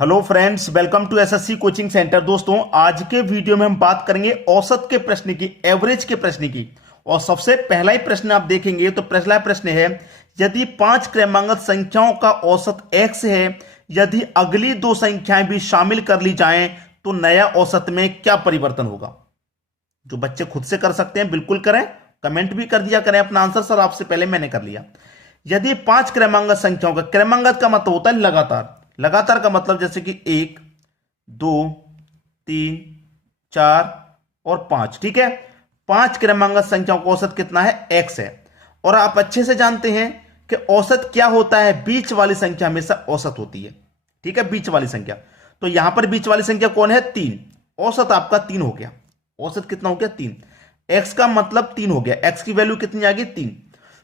Hello friends, welcome to SSC coaching centre. दोस्तों, आज के वीडियो में हम बात करेंगे औसत के प्रश्न की, एवरेज के प्रश्न की। और सबसे पहला ही प्रश्न आप देखेंगे तो पहला प्रश्न है, यदि 5 क्रमांकित संख्याओं का औसत x है, यदि अगली दो संख्याएं भी शामिल कर ली जाएं तो नया औसत में क्या परिवर्तन होगा। जो बच्चे खुद से कर सकते हैं बिल्कुल करें, कमेंट भी कर दिया करें अपना आंसर। सर आपसे पहले मैंने कर लिया। यदि 5 क्रमांकित संख्याओं का, क्रमांकित का मतलब होता है लगातार, लगातार का मतलब जैसे कि 1, 2, 3, 4 और 5, ठीक है। 5 क्रमांकित संख्याओं का औसत कितना है, x है। और आप अच्छे से जानते हैं कि औसत क्या होता है, बीच वाली संख्या हमेशा औसत होती है, ठीक है, बीच वाली संख्या। तो यहां पर बीच वाली संख्या कौन है, 3। औसत आपका 3 हो गया। औसत कितना हो गया, 3। x का मतलब 3 हो गया। x की वैल्यू कितनी आ गई, 3।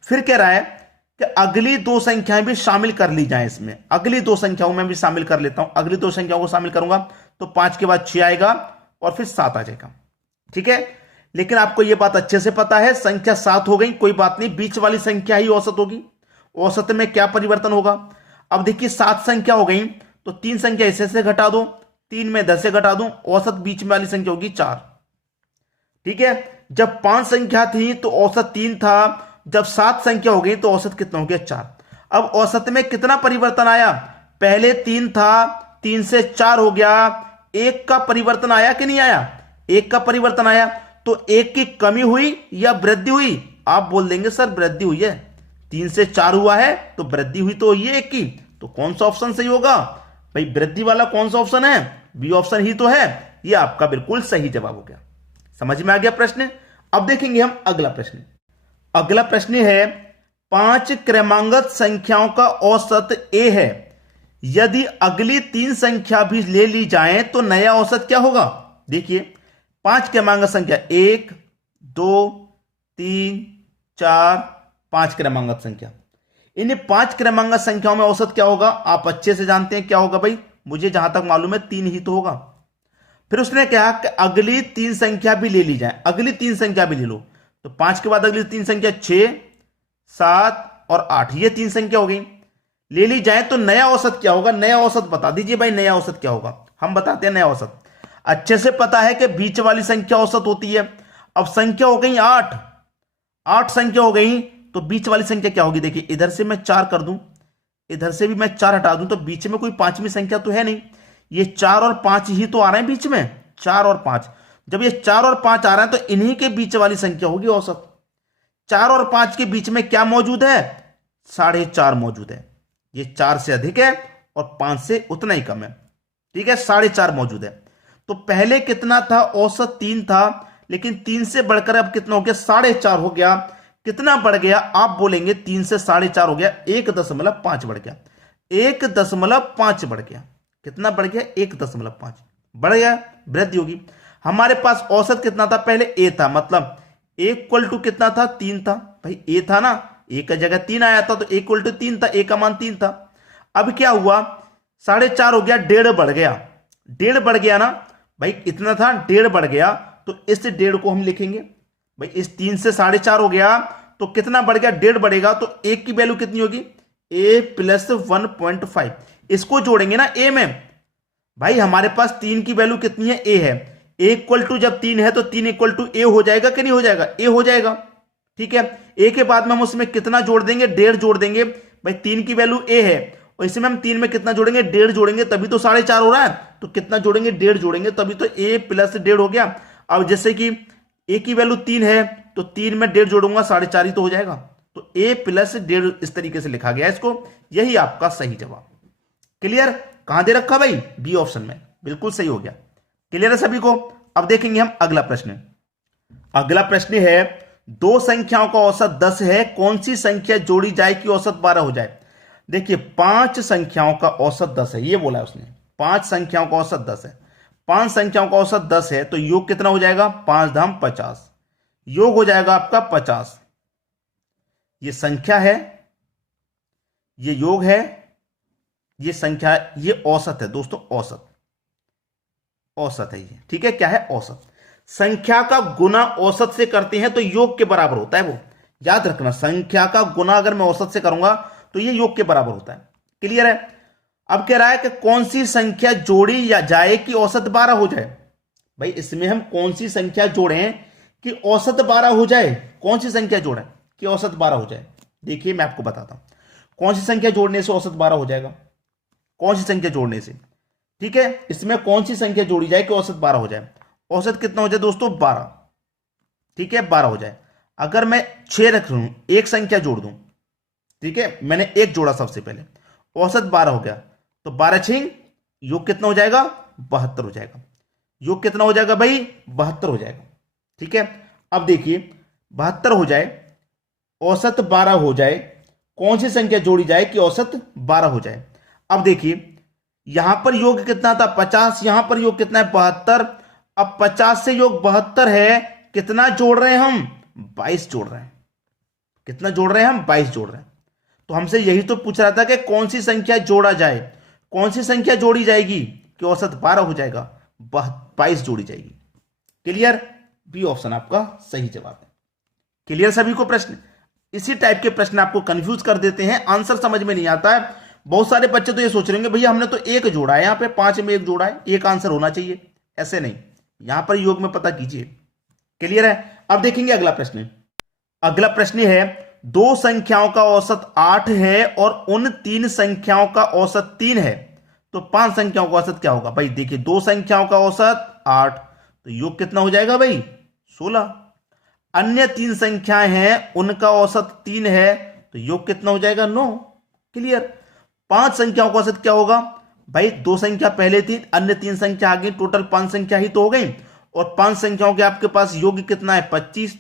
फिर कह रहा है कि अगली दो संख्याएं भी शामिल कर ली जाएं इसमें। अगली दो संख्याओं में भी शामिल कर लेता हूं। अगली दो संख्याओं को शामिल करूंगा तो 5 के बाद 6 आएगा और फिर 7 आ जाएगा, ठीक है। लेकिन आपको यह बात अच्छे से पता है, संख्या 7 हो गई, कोई बात नहीं, बीच वाली संख्या ही औसत होगी। औसत में क्या परिवर्तन होगा। अब देखिए 7 संख्या हो गई तो 3 संख्या इसे से घटा दो, 3 में 10 से घटा दूं, औसत बीच में वाली संख्या होगी 4, ठीक है। जब 5 संख्या थी तो औसत 3 था, जब 7 संख्या हो गई तो औसत कितना हो गया, 4। अब औसत में कितना परिवर्तन आया, पहले 3 था, 3 से 4 हो गया, 1 का परिवर्तन आया कि नहीं आया, 1 का परिवर्तन आया। तो 1 की कमी हुई या वृद्धि हुई, आप बोल देंगे सर वृद्धि हुई है, 3 से 4 हुआ है तो वृद्धि हुई तो ये 1 की। तो कौन सा ऑप्शन सही होगा भाई, वृद्धि वाला कौन सा ऑप्शन है, बी ऑप्शन ही तो है। ये आपका बिल्कुल सही जवाब हो गया। समझ में आ गया प्रश्न। अब देखेंगे हम अगला प्रश्न। अगला प्रश्न है, 5 क्रमांकित संख्याओं का औसत a है, यदि अगली 3 संख्या भी ले ली जाए तो नया औसत क्या होगा। देखिए 5 क्रमांकित संख्या, 1, 2, 3, 4, 5 क्रमांकित संख्या। इन 5 क्रमांकित संख्याओं में औसत क्या होगा, आप अच्छे से जानते हैं क्या होगा भाई, मुझे जहां तक मालूम है 3 ही तो होगा। फिर उसने कहा कि अगली 3 संख्या भी ले ली जाए, अगली 3 संख्या भी ले लो। तो 5 के बाद अगली 3 संख्या 6, 7 और 8, ये 3 संख्या हो गई, ले ली जाए तो नया औसत क्या होगा। नया औसत बता दीजिए भाई, नया औसत क्या होगा। हम बताते हैं नया औसत। अच्छे से पता है कि बीच वाली संख्या औसत होती है। अब संख्या हो गई 8, 8 संख्या हो गई तो बीच वाली संख्या क्या होगी। देखिए इधर से मैं 4 कर दूं, इधर से भी मैं 4 हटा दूं, तो बीच में कोई 5वीं संख्या तो है नहीं। ये 4 और 5 ही तो आ रहे हैं बीच में, 4 और 5। जब ये 4 और 5 आ रहे हैं तो इन्हीं के बीच वाली संख्या होगी औसत। 4 और 5 के बीच में क्या मौजूद है, 4.5 मौजूद है। ये 4 से अधिक है और 5 से उतना ही कम है, ठीक है, 4.5 मौजूद है। तो पहले कितना था, औसत 3 था, लेकिन 3 से बढ़कर अब कितना हो गया, 4.5 हो गया। कितना बढ़ गया, आप बोलेंगे 3 से 4.5 हो गया, 1.5 बढ़ गया, 1.5 बढ़ गया। कितना बढ़ गया, 1.5 बढ़ गया, वृद्धि होगी। हमारे पास औसत कितना था, पहले ए था, मतलब ए इक्वल टू कितना था, 3 था भाई, ए था ना, ए का जगह 3 आया था तो ए इक्वल टू 3 था, ए का मान 3 था। अब क्या हुआ, 4.5 हो गया, 1.5 बढ़ गया, 1.5 बढ़ गया ना भाई, इतना था 1.5 बढ़ गया, तो इस 1.5 को हम लिखेंगे भाई, इस 3 से 4.5 हो गया तो कितना बढ़ गया, 1.5 बढ़ेगा, तो ए की वैल्यू कितनी होगी, ए प्लस 1.5। इसको जोड़ेंगे ना ए में भाई, हमारे पास 3 की वैल्यू कितनी है, ए है, ए इक्वल टू जब 3 है तो 3 इक्वल टू ए हो जाएगा कि नहीं हो जाएगा, ए हो जाएगा, ठीक है। ए के बाद में हम उसमें कितना जोड़ देंगे, 1.5 जोड़ देंगे भाई, 3 की वैल्यू ए है और इसमें हम 3 में कितना जोड़ेंगे, 1.5 जोड़ेंगे, तभी तो 4.5 हो रहा है। तो कितना जोड़ेंगे, 1.5 जोड़ेंगे, तभी तो ए प्लस 1.5 हो गया। अब जैसे कि ए की वैल्यू 3 है तो 3 में 1.5 जोड़ूंगा, 4.5 ही तो हो जाएगा। तो ए प्लस 1.5 इस तरीके से लिखा गया इसको, यही आपका सही जवाब। क्लियर, कहां दे रखा भाई, बी ऑप्शन में, बिल्कुल सही हो गया। क्लियर है सभी को। अब देखेंगे हम अगला प्रश्न। अगला प्रश्न है, 2 संख्याओं का औसत 10 है, कौन सी संख्या जोड़ी जाए कि औसत 12 हो जाए। देखिए 5 संख्याओं का औसत 10 है, ये बोला है उसने, 5 संख्याओं का औसत 10 है। 5 संख्याओं का औसत 10 है तो योग कितना हो जाएगा, 5 धाम 50, योग हो जाएगा आपका 50। ये संख्या है, ये योग है, ये संख्या, ये औसत है दोस्तों, औसत, औसत है ये, ठीक है। क्या है, औसत। संख्या का गुना औसत से करते हैं तो योग के बराबर होता है, वो याद रखना, संख्या का गुना अगर मैं औसत से करूंगा तो ये योग के बराबर होता है। क्लियर है। अब कह रहा है कि कौन सी संख्या जोड़ी या जाए कि औसत 12 हो जाए। भाई इसमें हम कौन सी संख्या जोड़ें कि औसत 12 हो जाए, कौन सी संख्या जोड़ें कि औसत 12 हो जाए। देखिए मैं आपको बताता हूं कौन सी संख्या जोड़ने से औसत 12 हो जाएगा, कौन सी संख्या जोड़ने से। ठीक है, इसमें कौन सी संख्या जोड़ी जाए कि औसत 12 हो जाए। औसत कितना हो जाए दोस्तों, 12। ठीक है, 12 हो जाए। अगर मैं 6 रख लूं, एक संख्या जोड़ दूं, ठीक है, मैंने एक जोड़ा सबसे पहले, औसत 12 हो गया, तो 12 छिंग योग कितना हो जाएगा, 72 हो जाएगा। योग कितना हो जाएगा भाई, 72 हो जाएगा। ठीक है, अब देखिए 72 हो जाए, औसत 12 हो जाए, कौन सी संख्या जोड़ी जाए कि औसत 12 हो जाए। अब देखिए यहां पर योग कितना था, 50, यहां पर योग कितना है, 72। अब 50 से योग 72 है, कितना जोड़ रहे हैं हम, 22 जोड़ रहे हैं। कितना जोड़ रहे हैं हम, 22 जोड़ रहे हैं। तो हमसे यही तो पूछ रहा था कि कौन सी संख्या जोड़ा जाए, कौन सी संख्या जोड़ी जाएगी कि औसत 12 हो जाएगा, 22 जोड़ी जाएगी। क्लियर, बी ऑप्शन आपका सही जवाब है। क्लियर सभी को प्रश्न। इसी टाइप के प्रश्न आपको कंफ्यूज कर देते हैं, आंसर समझ में नहीं आता है। बहुत सारे बच्चे तो ये सोच रहे हैं भैया हमने तो एक जोड़ा है, यहां पे 5 में एक जोड़ा है, एक आंसर होना चाहिए। ऐसे नहीं, यहां पर योग में पता कीजिए। क्लियर है। अब देखेंगे अगला प्रश्न। अगला प्रश्न है, दो संख्याओं का औसत 8 है और उन 3 संख्याओं का औसत 3 है, तो 5 संख्याओं का औसत क्या होगा। भाई देखिए, दो संख्याओं का औसत 8, तो योग कितना हो जाएगा भाई, 16। अन्य 3 संख्याएं हैं, उनका औसत 3 है, तो योग कितना हो जाएगा, 9। क्लियर। 5 संख्याओं का औसत क्या होगा, भाई दो संख्या पहले थी, अन्य 3 संख्या आ गई, टोटल 5 संख्या ही तो हो गई, और 5 संख्याओं के आपके पास योग कितना है, 25।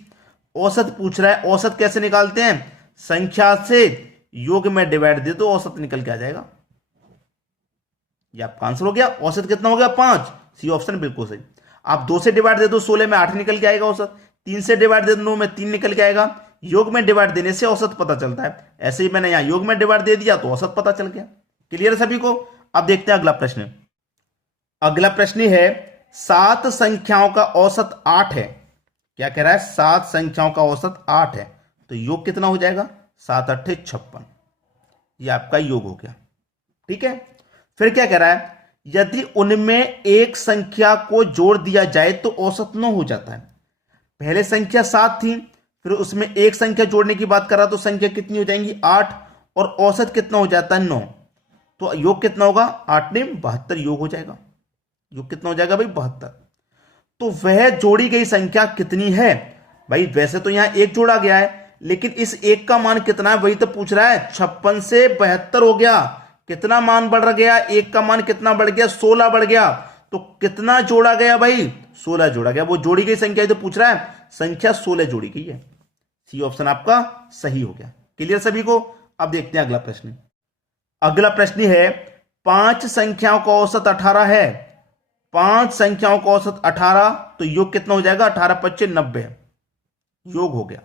औसत पूछ रहा है, औसत कैसे निकालते हैं, संख्या से योग में डिवाइड दे दो, औसत निकल के आ जाएगा। ये आपका आंसर हो गया। औसत कितना हो गया, 5। सी ऑप्शन बिल्कुल सही। आप 2 से डिवाइड दे दो, 16 में 8 निकल के आएगा औसत। 3 से डिवाइड दे दो, 9 में 3 निकल के आएगा। योग में डिवाइड देने से औसत पता चलता है, ऐसे ही मैंने यहां योग में डिवाइड दे दिया तो औसत पता चल गया। क्लियर है सभी को। अब देखते हैं अगला प्रश्न। अगला प्रश्न है, 7 संख्याओं का औसत 8 है। क्या कह रहा है, 7 संख्याओं का औसत 8 है, तो योग कितना हो जाएगा, 7 8 56। यह आपका योग हो गया। ठीक है, फिर क्या कह रहा है, यदि उनमें एक संख्या को जोड़ दिया जाए तो औसत 9 हो जाता है। पहले संख्या 7 थी, फिर उसमें एक संख्या जोड़ने की बात कर रहा, तो संख्या कितनी हो जाएंगी, 8, और औसत कितना हो जाता है, 9। तो योग कितना होगा, 8 ने 72 योग हो जाएगा। योग कितना हो जाएगा भाई, 72। तो वह जोड़ी गई संख्या कितनी है। भाई वैसे तो यहां एक जोड़ा गया है, लेकिन इस एक का मान कितना है वही तो पूछ रहा है। 56 से 72 हो गया, कितना मान बढ़ गया, एक का मान कितना बढ़ गया, 16 बढ़ गया। तो कितना जोड़ा गया भाई, 16 जोड़ा गया। वो जोड़ी गई संख्या तो पूछ रहा है, संख्या 16 जोड़ी गई है। सी ऑप्शन आपका सही हो गया। क्लियर सभी को। अब देखते हैं अगला प्रश्न। अगला प्रश्न है, 5 संख्याओं का औसत 18 है। 5 संख्याओं का औसत 18, तो योग कितना हो जाएगा, 18 25 90। योग हो गया।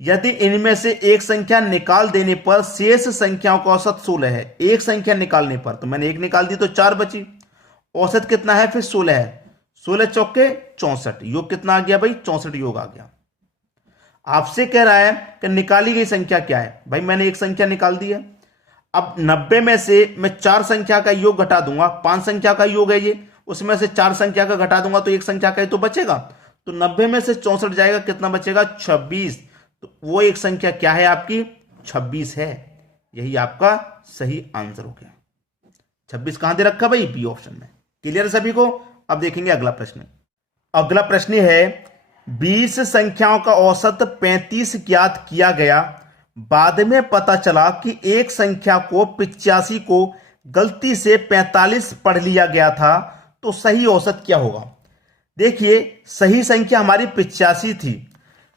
यदि इनमें से एक संख्या निकाल देने पर शेष संख्याओं का औसत 16 है। एक संख्या निकालने पर, तो मैंने एक निकाल दी तो 4 बची। औसत कितना है, फिर 16 है। 16 चौके 64, योग कितना आ गया भाई, 64 योग आ गया। आपसे कह रहा है कि निकाली गई संख्या क्या है। भाई मैंने एक संख्या निकाल दी है। अब 90 में से मैं 4 संख्या का योग घटा दूंगा, 5 संख्या का योग है ये, उसमें से 4 संख्या का घटा दूंगा तो एक संख्या का ही तो बचेगा। तो 90 में से 64 जाएगा, कितना बचेगा, 26। तो वो एक संख्या क्या है आपकी, 26 है। यही आपका सही आंसर हो गया। 26 कहां दे रखा भाई, बी ऑप्शन में। क्लियर सभी को। अब देखेंगे अगला प्रश्न। अगला प्रश्न है, 20 संख्याओं का औसत 35 ज्ञात किया गया। बाद में पता चला कि एक संख्या को 85 को गलती से 45 पढ़ लिया गया था, तो सही औसत क्या होगा। देखिए सही संख्या हमारी 85 थी,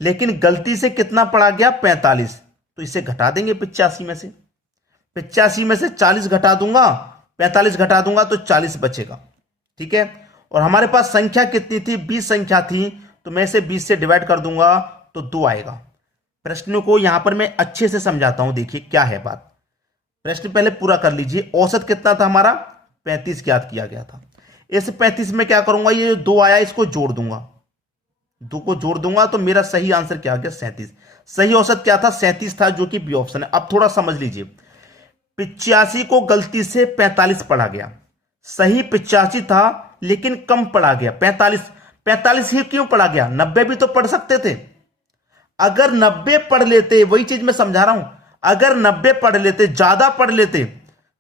लेकिन गलती से कितना पढ़ा गया, 45। तो इसे घटा देंगे 85 में से। 85 में से 40 घटा दूंगा, 45 घटा दूंगा तो 40 बचेगा। ठीक है, और हमारे पास संख्या कितनी थी, 20 संख्या थी, तो मैं इसे 20 से डिवाइड कर दूंगा तो 2 आएगा। प्रश्न को यहां पर मैं अच्छे से समझाता हूं, देखिए क्या है बात। प्रश्न पहले पूरा कर लीजिए। औसत कितना था हमारा, 35 ज्ञात किया गया था। इस 35 में क्या करूंगा, ये जो 2 आया इसको जोड़ दूंगा, 2 को जोड़ दूंगा तो मेरा सही आंसर क्या आ गया, 37। सही औसत क्या था, 37 था, जो कि बी ऑप्शन है। अब थोड़ा समझ लीजिए, 85 को गलती से 45 पढ़ा गया, सही 85 था लेकिन कम पढ़ा गया 45। 45 ही क्यों पढ़ा गया, 90 भी तो पढ़ सकते थे। अगर 90 पढ़ लेते, वही चीज मैं समझा रहा हूं, अगर 90 पढ़ लेते, ज्यादा पढ़ लेते,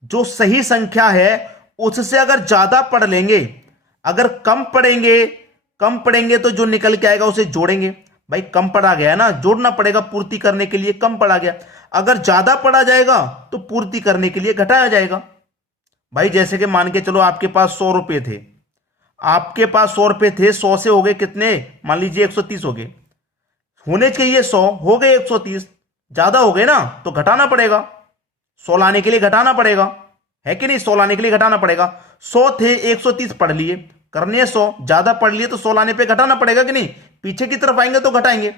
जो सही संख्या है उससे अगर ज्यादा पढ़ लेंगे, अगर कम पढ़ेंगे तो जो निकल के आएगा उसे जोड़ेंगे। भाई कम पढ़ा गया है ना, जोड़ना पड़ेगा पूर्ति करने के लिए, कम पढ़ा गया। अगर ज्यादा पढ़ा जाएगा तो पूर्ति करने के लिए घटाया जाएगा। भाई जैसे कि मान के चलो आपके पास 100 रुपए थे, आपके पास 100 रुपए थे, 100 से हो गए कितने, मान लीजिए 130 हो गए, होने चाहिए 100, हो गए 130, ज्यादा हो गए ना तो घटाना पड़ेगा, 100 लाने के लिए घटाना पड़ेगा, है कि नहीं, 100 लाने के लिए घटाना पड़ेगा। 100 थे, 130 पढ़ लिए, करने 100, ज्यादा पढ़ लिए तो 100 लाने पे घटाना पड़ेगा कि नहीं, पीछे की तरफ आएंगे तो घटाएंगे।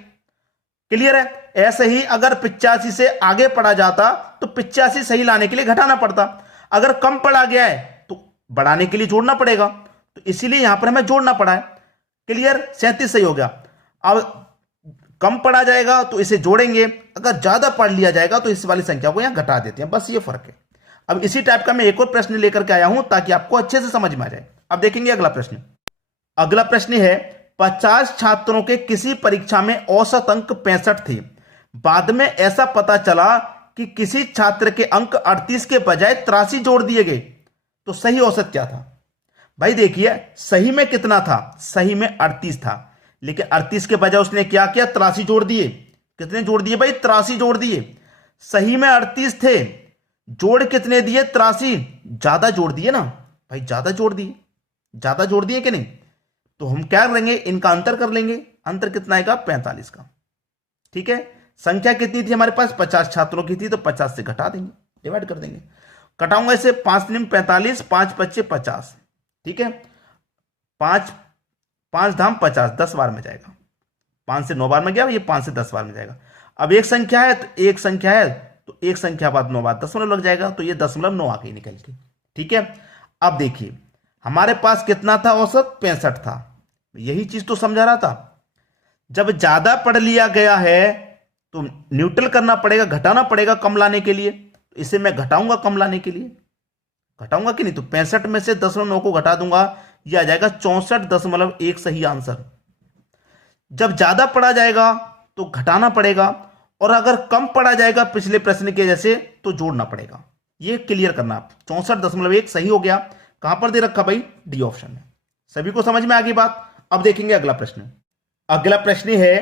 क्लियर है। ऐसे ही अगर 85 से आगे पढ़ा जाता तो 85 सही लाने के लिए घटाना पड़ता, अगर कम पढ़ा गया है तो बढ़ाने के लिए जोड़ना पड़ेगा, तो इसीलिए यहां पर हमें जोड़ना पड़ा है। क्लियर, 37 सही हो गया। अब कम पढ़ा जाएगा तो इसे जोड़ेंगे, अगर ज्यादा पढ़ लिया जाएगा तो इस वाली संख्या को यहां घटा देते हैं, बस ये फर्क है। अब इसी टाइप का मैं एक और प्रश्न लेकर के आया हूं ताकि आपको अच्छे से समझ में आ जाए। अब देखेंगे अगला प्रश्न। अगला प्रश्न है 50 छात्रों के किसी परीक्षा में औसत अंक 65 थे, बाद में ऐसा पता चला कि किसी छात्र के अंक 38 के बजाय 83 जोड़ दिए गए, तो सही औसत क्या था। भाई देखिए सही में कितना था, सही में 38 था, लेकिन 38 के बजाय उसने क्या किया, 83 जोड़ दिए। कितने जोड़ दिए भाई, 83 जोड़ दिए। सही में 38 थे, जोड़ कितने दिए, 83, ज्यादा जोड़ दिए ना भाई, ज्यादा जोड़ दिए, ज्यादा जोड़ दिए कि नहीं, तो हम क्या करेंगे, इनका अंतर कर लेंगे। अंतर कितना आएगा, 45 का। ठीक है, संख्या कितनी थी हमारे पास, 50 छात्रों की थी, तो 50 से घटा देंगे, डिवाइड कर देंगे। घटाऊंगा इसे, 5 निम 45, 5 पच्चे 50। ठीक है, 5 धाम 50, 10 बार में जाएगा, 5 से 9 बार में गया, ये 5 से 10 बार में जाएगा। अब एक संख्या है तो एक संख्या बाद 9 बार दशमलव लग जाएगा, तो ये 0.9 आ गई निकल के। ठीक है, अब देखिए हमारे पास कितना था, औसत 65 था, यही चीज तो समझा रहा था। जब ज्यादा पढ़ लिया गया है तो न्यूट्रल करना पड़ेगा, घटाना पड़ेगा कम लाने के लिए, तो इसे मैं घटाऊंगा कम लाने के लिए, घटाऊंगा कि नहीं, तो 65 में से 0.9 को घटा दूंगा, यह आ जाएगा 64.1 सही आंसर। जब ज्यादा पढ़ा जाएगा तो घटाना पड़ेगा, और अगर कम पढ़ा जाएगा पिछले प्रश्न के जैसे तो जोड़ना पड़ेगा। ये क्लियर करना आप, 64.1 सही हो गया। कहां पर दे रखा भाई, डी ऑप्शन में। सभी को समझ में आ गई बात। अब देखेंगे अगला प्रश्न। अगला प्रश्न है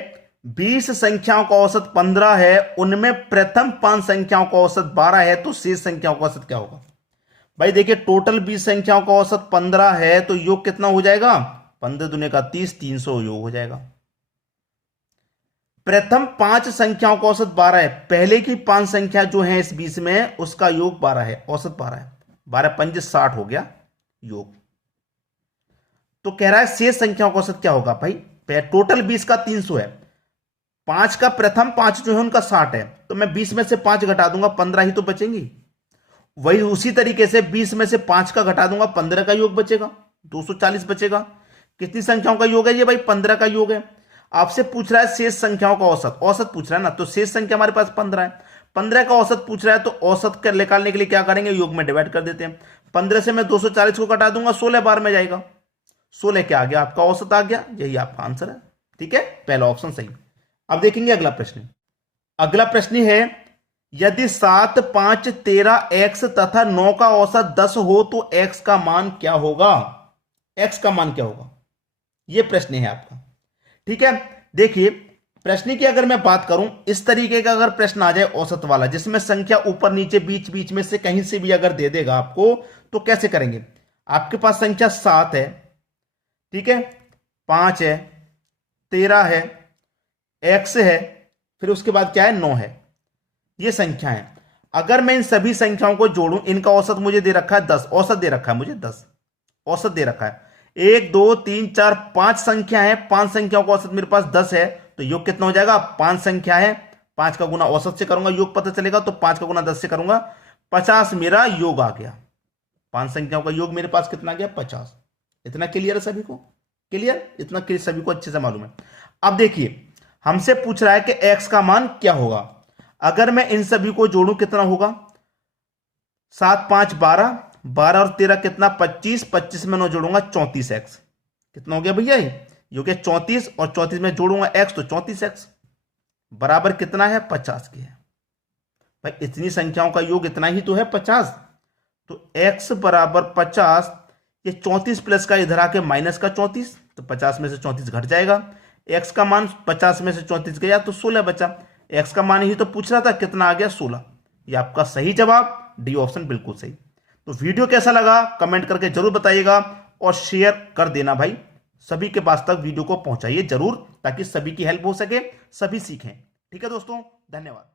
20 संख्याओं का औसत 15 है, उनमें प्रथम 5 संख्याओं का औसत 12 है, तो शेष संख्याओं का औसत क्या होगा। भाई देखिए टोटल 20 संख्याओं का औसत 15 है, तो योग कितना हो जाएगा, 15 दूने का 30, 300 योग हो जाएगा। प्रथम 5 संख्याओं का औसत 12 है, पहले की 5 संख्या जो है इस 20 में उसका योग 12 है, औसत 12 है, 12 पंजे 60 हो गया योग। तो कह रहा है शेष संख्याओं का औसत क्या होगा। भाई टोटल 20 का 300 है, 5 का प्रथम 5 जो है उनका 60 है, तो मैं 20 में से 5 घटा दूंगा, 15 ही तो बचेंगी। वही उसी तरीके से 20 में से 5 का घटा दूंगा, 15 का योग बचेगा, 240 बचेगा। कितनी संख्याओं का योग है ये भाई, 15 का योग है। आपसे पूछ रहा है शेष संख्याओं का औसत, औसत पूछ रहा है ना, तो शेष संख्या हमारे पास 15 है, 15 का औसत पूछ रहा है, तो औसत कर निकालने के लिए क्या करेंगे, योग में डिवाइड कर देते हैं। 15 से मैं 240 को घटा दूंगा, 16 बार में जाएगा, 16 क्या आ गया, आपका औसत आ गया, यही आपका आंसर है। ठीक है, पहला ऑप्शन सही। अब देखेंगे अगला प्रश्न। अगला प्रश्न है यदि 7, 5, 13 x तथा 9 का औसत 10 हो तो x का मान क्या होगा, x का मान क्या होगा, यह प्रश्न है आपका। ठीक है, देखिए प्रश्न की अगर मैं बात करूं, इस तरीके का अगर प्रश्न आ जाए औसत वाला, जिसमें संख्या ऊपर नीचे बीच बीच में से कहीं से भी अगर दे देगा आपको, तो कैसे करेंगे। आपके पास संख्या 7 है, ठीक है, 5 है, 13 है, x है, फिर उसके बाद क्या है, 9 है, ये संख्या है। अगर मैं इन सभी संख्याओं को जोड़ूं, इनका औसत मुझे दे रखा है 10, औसत दे रखा है मुझे 10, औसत दे रखा है। 1 2 3 4 5 संख्या है, 5 संख्याओं का औसत मेरे पास 10 है, तो योग कितना हो जाएगा, 5 संख्या है, 5 का गुना औसत से करूंगा, योग पता चलेगा, तो 5 का गुना 10 से करूंगा, 50 मेरा योग आ गया। 5 संख्याओं का योग मेरे पास कितना गया, 50। इतना क्लियर है सभी को, क्लियर, इतना सभी को अच्छे से मालूम है। अब देखिए हमसे पूछ रहा है कि x का मान क्या होगा। अगर मैं इन सभी को जोड़ूं कितना होगा, 7 5 12, 12 और 13 कितना 25, 25 में 9 जोड़ूंगा 34x। कितना हो गया भैया ये हो गया 34, और 34 में जोड़ूंगा x तो 34x बराबर कितना है 50 के है। भाई इतनी संख्याओं का योग इतना ही तो है 50, तो x बराबर 50, ये 34 प्लस का इधर आके माइनस का 34, तो 50 में से 34 घट जाएगा। x का मान 50 में से 34 गया तो 16 बचा। x का मान ही तो पूछ रहा था, कितना आ गया 16। ये आपका सही जवाब, डी ऑप्शन बिल्कुल सही। तो वीडियो कैसा लगा कमेंट करके जरूर बताइएगा, और शेयर कर देना भाई, सभी के पास तक वीडियो को पहुंचाइए जरूर, ताकि सभी की हेल्प हो सके, सभी सीखें। ठीक है दोस्तों, धन्यवाद।